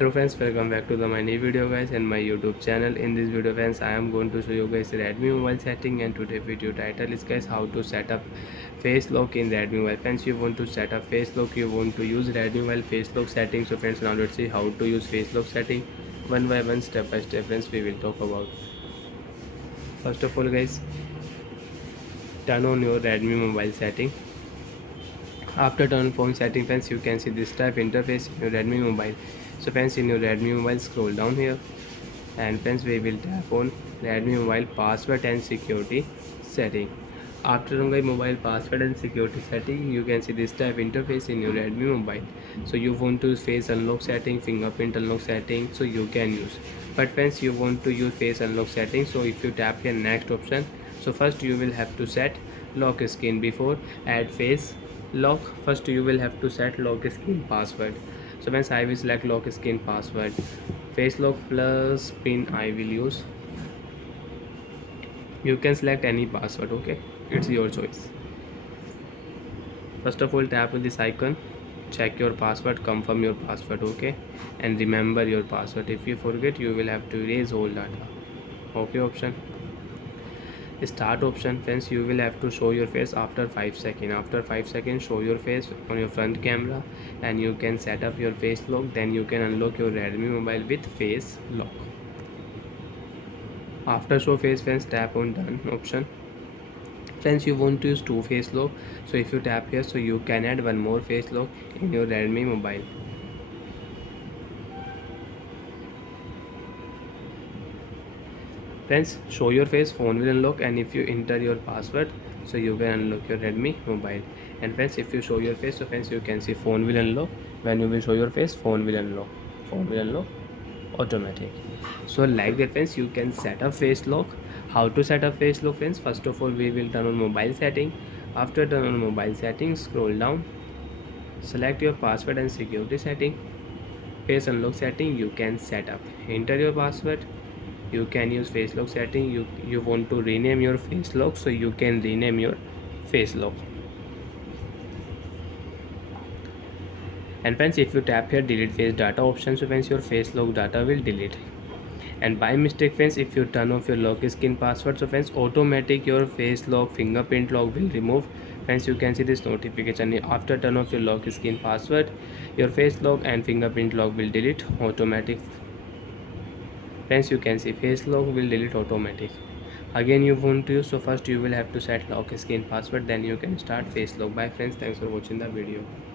Hello friends, welcome back to my new video guys and my YouTube channel. In this video friends, I am going to show you guys Redmi mobile setting, and today video title is guys how to set up face lock in Redmi mobile. Friends, you want to set up face lock, you want to use Redmi mobile face lock setting. So friends, now let's see how to use face lock setting one by one, step by step. Friends, we will talk about. First of all guys, turn on your Redmi mobile setting. After turn on phone setting friends, you can see this type interface in your Redmi mobile. So friends, in your Redmi mobile, scroll down here, and friends, we will tap on Redmi mobile password and security setting. After on the mobile password and security setting, you can see this type interface in your Redmi mobile. So you want to use face unlock setting, fingerprint unlock setting, so you can use. But friends, you want to use face unlock setting, so if you tap here next option, so first you will have to set lock screen before add face lock. First you will have to set lock screen password. So once I will select lock screen password, face lock plus pin I will use. You can select any password, okay, it's your choice. First of all, tap on this icon, check your password, confirm your password, okay, and remember your password. If you forget, you will have to erase all data. Okay option. Start option friends, you will have to show your face after 5 seconds. After 5 seconds, show your face on your front camera, and you can set up your face lock. Then you can unlock your Redmi mobile with face lock. After show face friends, tap on done option. Friends, you want to use two face lock, so if you tap here, so you can add one more face lock in your Redmi mobile. Friends, show your face, phone will unlock, and if you enter your password, so you can unlock your Redmi mobile. And friends, if you show your face, so friends, you can see phone will unlock. When you will show your face, phone will unlock. Phone will unlock automatic. So like that friends, you can set up face lock. How to set up face lock friends? First of all, we will turn on mobile setting. After turn on mobile settings, scroll down, select your password and security setting. Face unlock setting you can set up. Enter your password. You can use face lock setting. You want to rename your face lock, so you can rename your face lock. And friends, if you tap here delete face data option, so friends, your face lock data will delete. And by mistake friends, if you turn off your lock screen password, so friends, automatic your face lock, fingerprint lock will remove. Friends, you can see this notification. After turn off your lock screen password, your face lock and fingerprint lock will delete automatic. Friends, you can see face lock will delete automatic. Again you want to use, so first you will have to set lock screen password, then you can start face lock. Bye friends, thanks for watching the video.